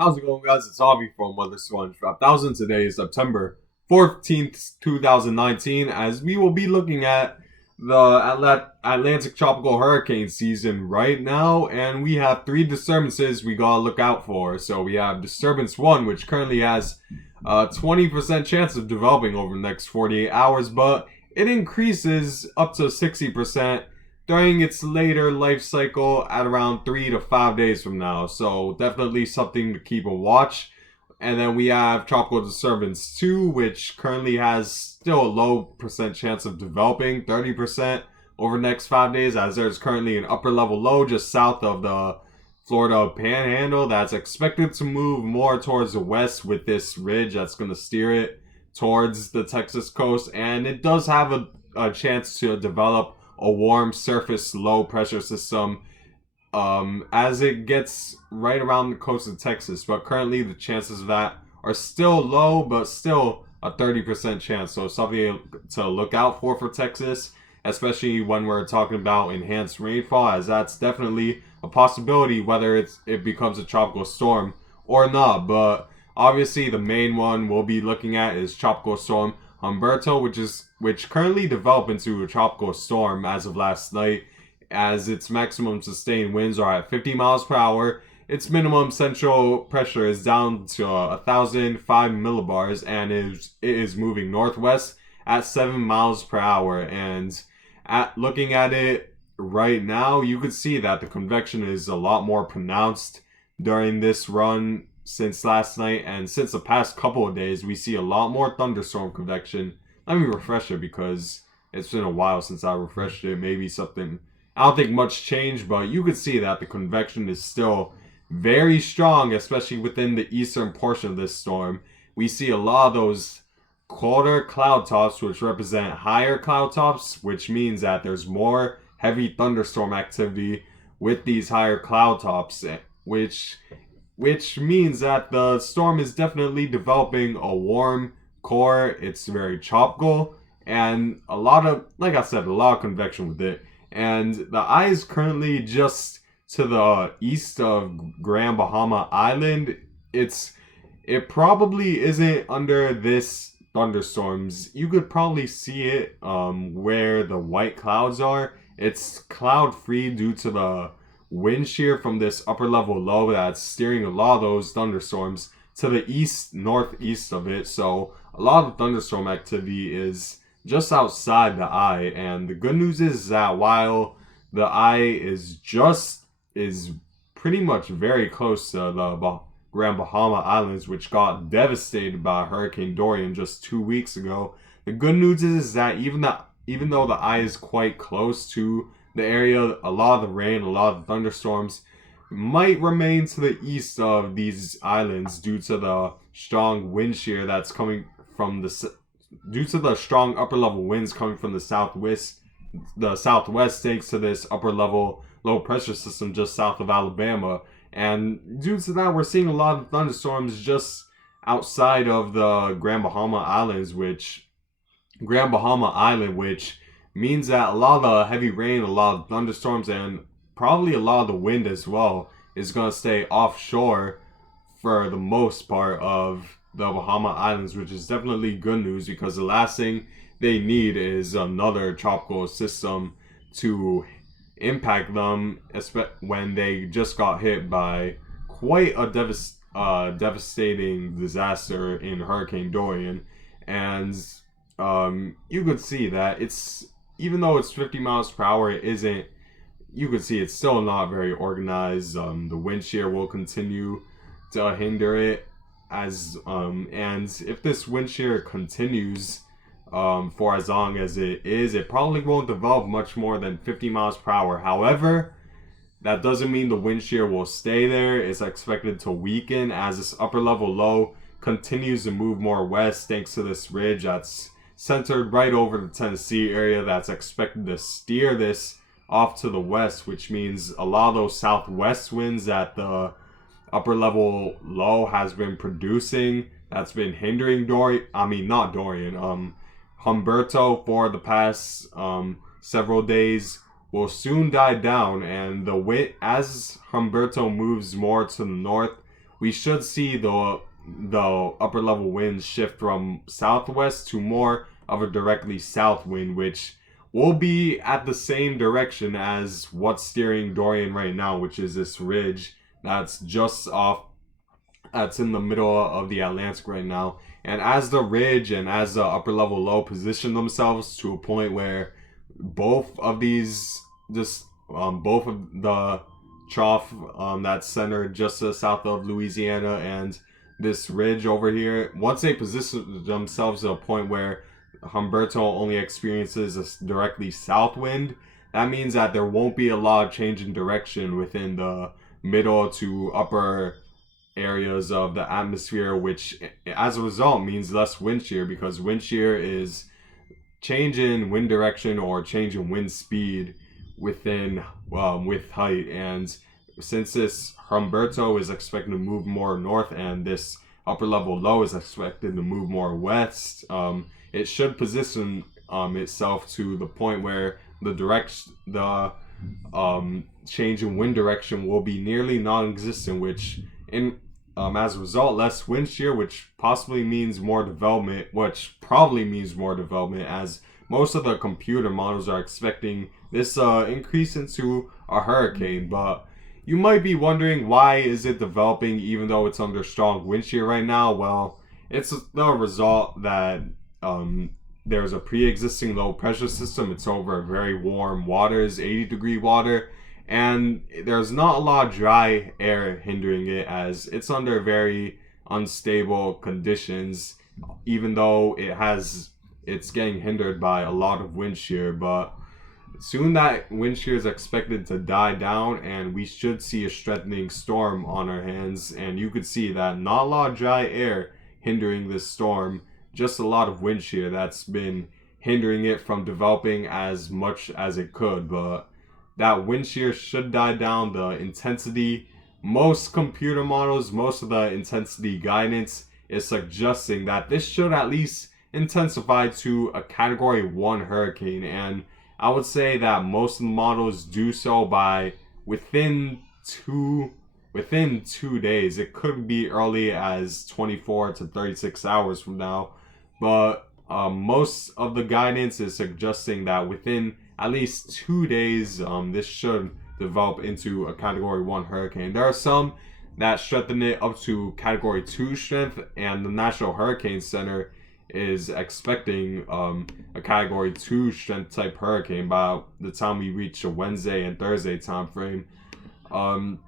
How's it going, guys? It's Avi from Weather Sponge. 1000. Today is September 14th, 2019, as we will be looking at the Atlantic tropical hurricane season right now, and we have three disturbances we gotta look out for. So we have Disturbance 1, which currently has a 20% chance of developing over the next 48 hours, but it increases up to 60% during its later life cycle at around 3 to 5 days from now. So definitely something to keep a watch. And then we have Tropical Disturbance 2, which currently has still a low percent chance of developing, 30% over the next 5 days, as there's currently an upper level low just south of the Florida Panhandle that's expected to move more towards the west with this ridge that's going to steer it towards the Texas coast. And it does have a chance to develop a warm surface low pressure system as it gets right around the coast of Texas. But currently the chances of that are still low, but still a 30% chance. So something to look out for Texas, especially when we're talking about enhanced rainfall, as that's definitely a possibility whether it becomes a tropical storm or not. But obviously the main one we'll be looking at is Tropical Storm Humberto, which currently developed into a tropical storm as of last night, as its maximum sustained winds are at 50 miles per hour. Its minimum central pressure is down to 1,005 millibars, and it is moving northwest at 7 miles per hour. And looking at it right now, you could see that the convection is a lot more pronounced during this run since last night, and since the past couple of days we see a lot more thunderstorm convection. Let me refresh it because it's been a while since I refreshed it. Maybe something, I don't think much changed, but you could see that the convection is still very strong, especially within the eastern portion of this storm. We see a lot of those colder cloud tops, which represent higher cloud tops, which means that there's more heavy thunderstorm activity with these higher cloud tops, which means that the storm is definitely developing a warm core. It's very tropical, and a lot of, like I said, a lot of convection with it. And the eye is currently just to the east of Grand Bahama Island. It probably isn't under this thunderstorms. You could probably see it where the white clouds are. It's cloud free due to the wind shear from this upper level low that's steering a lot of those thunderstorms to the east northeast of it. So a lot of thunderstorm activity is just outside the eye. And the good news is that while the eye is pretty much very close to the Grand Bahama Islands, which got devastated by Hurricane Dorian just 2 weeks ago, the good news is that even though the eye is quite close to the area, a lot of the rain, a lot of the thunderstorms might remain to the east of these islands due to the strong wind shear that's coming from due to the strong upper level winds coming from the southwest thanks to this upper level low pressure system just south of Alabama. And due to that, we're seeing a lot of thunderstorms just outside of the Grand Bahama Island, which means that a lot of the heavy rain, a lot of thunderstorms, and probably a lot of the wind as well is going to stay offshore for the most part of the Bahama Islands, which is definitely good news because the last thing they need is another tropical system to impact them, when they just got hit by quite a devastating disaster in Hurricane Dorian. And you could see that even though it's 50 miles per hour, you could see it's still not very organized. The wind shear will continue to hinder it, and if this wind shear continues for as long as it is, it probably won't develop much more than 50 miles per hour. However, that doesn't mean the wind shear will stay there. It's expected to weaken as this upper level low continues to move more west thanks to this ridge that's centered right over the Tennessee area that's expected to steer this off to the west, which means a lot of those southwest winds that the upper level low has been producing, that's been hindering Humberto for the past several days, will soon die down. And the wind, as Humberto moves more to the north, we should see the upper level winds shift from southwest to more of a directly south wind, which will be at the same direction as what's steering Dorian right now, which is this ridge that's in the middle of the Atlantic right now. And as the ridge and as the upper level low position themselves to a point where both of these, both of the trough that's centered just to the south of Louisiana and this ridge over here, once they position themselves to a point where Humberto only experiences a directly south wind, that means that there won't be a lot of change in direction within the middle to upper areas of the atmosphere, which as a result means less wind shear, because wind shear is change in wind direction or change in wind speed within with height. And since this Humberto is expected to move more north and this upper level low is expected to move more west, it should position itself to the point where the change in wind direction will be nearly non-existent, which as a result less wind shear, which probably means more development, as most of the computer models are expecting this increase into a hurricane. But you might be wondering, why is it developing even though it's under strong wind shear right now? Well, it's the result that there's a pre-existing low pressure system. It's over very warm waters, 80-degree water, and there's not a lot of dry air hindering it, as it's under very unstable conditions, even though it's getting hindered by a lot of wind shear. But soon that wind shear is expected to die down and we should see a strengthening storm on our hands, and you could see that not a lot of dry air hindering this storm, just a lot of wind shear that's been hindering it from developing as much as it could. But that wind shear should die down. The intensity, most computer models, most of the intensity guidance is suggesting that this should at least intensify to a category 1 hurricane, and I would say that most of the models do so by within 2 days. It could be early as 24 to 36 hours from now, but most of the guidance is suggesting that within at least 2 days, this should develop into a category 1 hurricane. There are some that strengthen it up to category 2 strength, and the National Hurricane Center is expecting a category 2 strength type hurricane by the time we reach the Wednesday and Thursday time frame. And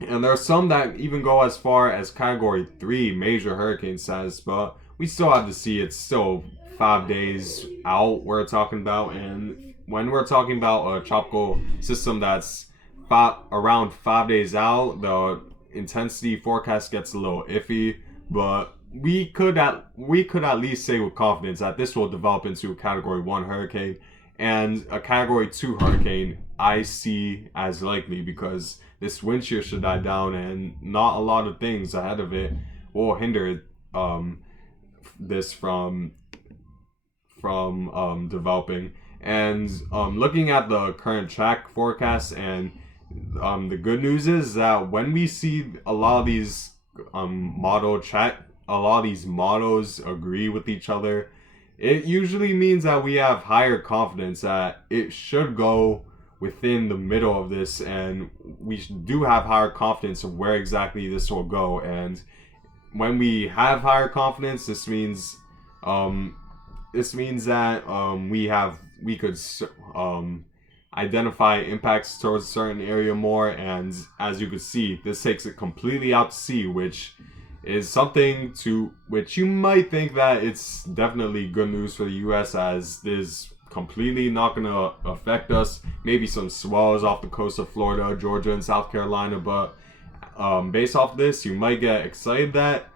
there are some that even go as far as category 3 major hurricane status, but we still have to see. It's still 5 days out we're talking about, and when we're talking about a tropical system that's around 5 days out, the intensity forecast gets a little iffy. But we could at least say with confidence that this will develop into a category 1 hurricane, and a category 2 hurricane I see as likely, because this wind shear should die down and not a lot of things ahead of it will hinder this from developing. And looking at the current track forecast, and the good news is that when we see a lot of these models agree with each other, it usually means that we have higher confidence that it should go within the middle of this, and we do have higher confidence of where exactly this will go. And when we have higher confidence, this means that we could identify impacts towards a certain area more. And as you can see, this takes it completely out to sea, which is something which you might think that it's definitely good news for the U.S., as this completely not going to affect us. Maybe some swells off the coast of Florida, Georgia, and South Carolina, but based off this, you might get excited that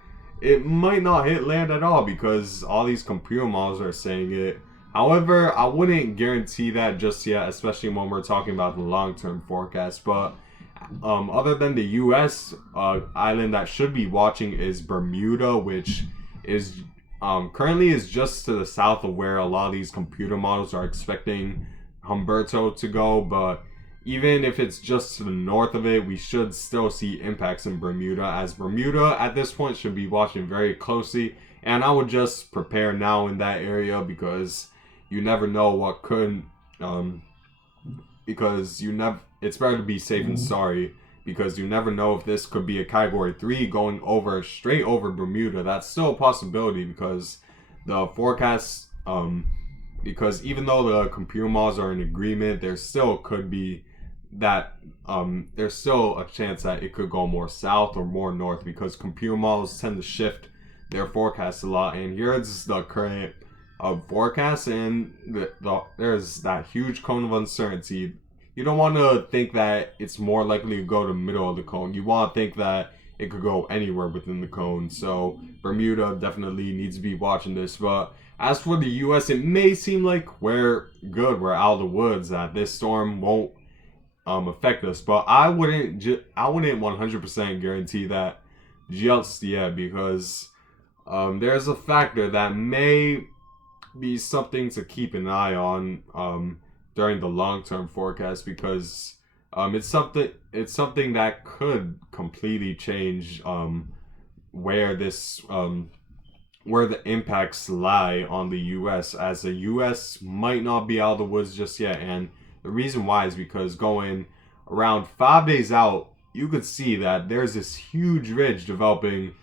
it might not hit land at all, because all these computer models are saying it. However, I wouldn't guarantee that just yet, especially when we're talking about the long-term forecast. But other than the U.S., island that should be watching is Bermuda, which is currently is just to the south of where a lot of these computer models are expecting Humberto to go. But even if it's just to the north of it, we should still see impacts in Bermuda, as Bermuda at this point should be watching very closely. And I would just prepare now in that area, because you never know what could, because it's better to be safe than sorry, because you never know if this could be a Category 3 going straight over Bermuda. That's still a possibility, because the forecast, because even though the computer models are in agreement, there still could be that, there's still a chance that it could go more south or more north, because computer models tend to shift their forecast a lot. And here's the current forecast, and there's that huge cone of uncertainty. You don't want to think that it's more likely to go to the middle of the cone. You want to think that it could go anywhere within the cone. So Bermuda definitely needs to be watching this. But as for the U.S., it may seem like we're good, we're out of the woods, that this storm won't affect us. But I wouldn't 100% guarantee that just yet, because there's a factor that may be something to keep an eye on during the long-term forecast, because it's something that could completely change where the impacts lie on the U.S., as the U.S. might not be out of the woods just yet. And the reason why is because going around 5 days out, you could see that there's this huge ridge developing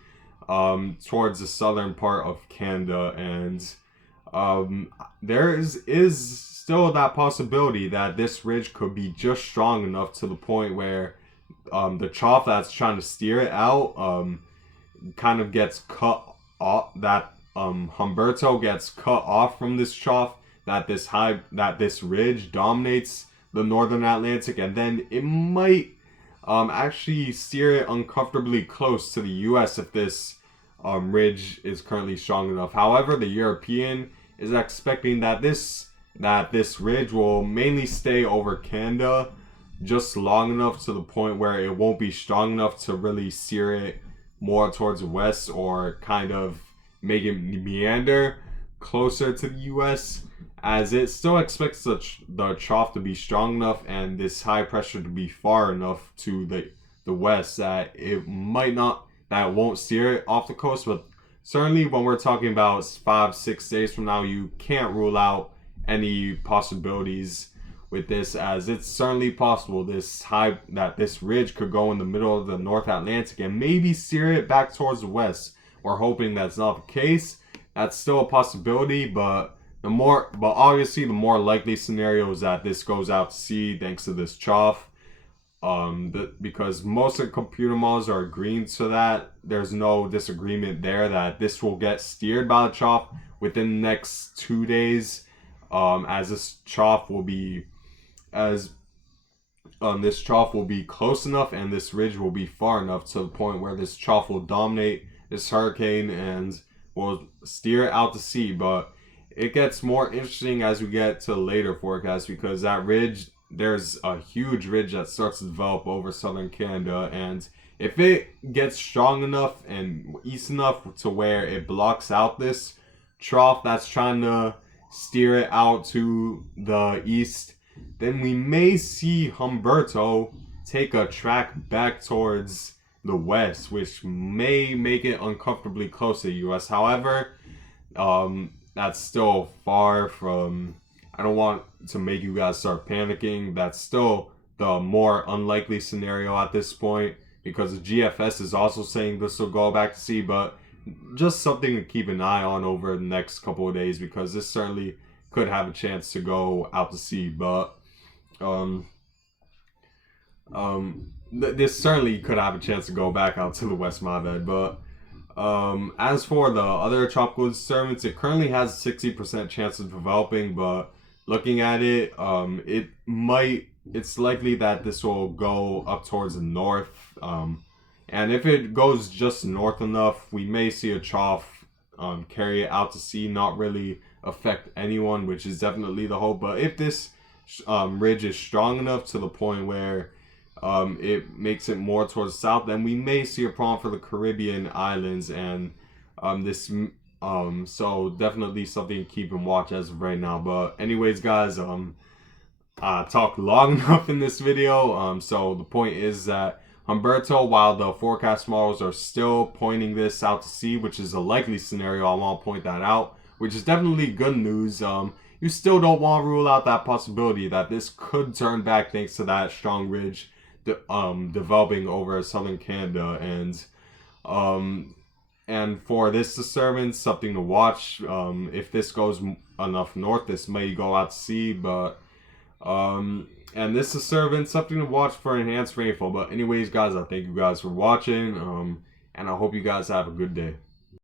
towards the southern part of Canada, and there is still that possibility that this ridge could be just strong enough to the point where the trough that's trying to steer it out kind of gets cut off, that Humberto gets cut off from this trough, that this ridge dominates the northern Atlantic, and then it might actually steer it uncomfortably close to the U.S. if this ridge is currently strong enough. However, the European is expecting that this ridge will mainly stay over Canada just long enough to the point where it won't be strong enough to really steer it more towards the west, or kind of make it meander closer to the U.S., as it still expects the trough to be strong enough and this high pressure to be far enough to the west that it won't steer it off the coast. But certainly when we're talking about 5-6 days from now, you can't rule out any possibilities with this, as it's certainly possible that this ridge could go in the middle of the North Atlantic and maybe steer it back towards the west. We're hoping that's not the case. That's still a possibility, but obviously the more likely scenario is that this goes out to sea thanks to this trough. Because most of the computer models are agreeing to that. There's no disagreement there that this will get steered by the trough within the next 2 days, as this trough will be close enough and this ridge will be far enough to the point where this trough will dominate this hurricane and will steer it out to sea. But it gets more interesting as we get to later forecasts, because that ridge, there's a huge ridge that starts to develop over southern Canada, and if it gets strong enough and east enough to where it blocks out this trough that's trying to steer it out to the east, then we may see Humberto take a track back towards the west, which may make it uncomfortably close to the U.S. However, that's still far from, I don't want to make you guys start panicking. That's still the more unlikely scenario at this point, because the GFS is also saying this will go back to sea. But just something to keep an eye on over the next couple of days, because this certainly could have a chance to go out to sea. But this certainly could have a chance to go back out to the west, my bad. But as for the other tropical disturbance, it currently has a 60% chance of developing, but looking at it, it's likely that this will go up towards the north. And if it goes just north enough, we may see a trough carry it out to sea, not really affect anyone, which is definitely the hope. But if this ridge is strong enough to the point where it makes it more towards the south, then we may see a problem for the Caribbean islands, and so definitely something to keep and watch as of right now. But anyways, guys, talked long enough in this video. So the point is that Humberto, while the forecast models are still pointing this out to sea, which is a likely scenario, I want to point that out, which is definitely good news. You still don't want to rule out that possibility that this could turn back thanks to that strong ridge developing over southern Canada, and for this disturbance, something to watch. If this goes enough north, this may go out to sea, but and this disturbance, something to watch for enhanced rainfall. But anyways, guys, I thank you guys for watching, and I hope you guys have a good day.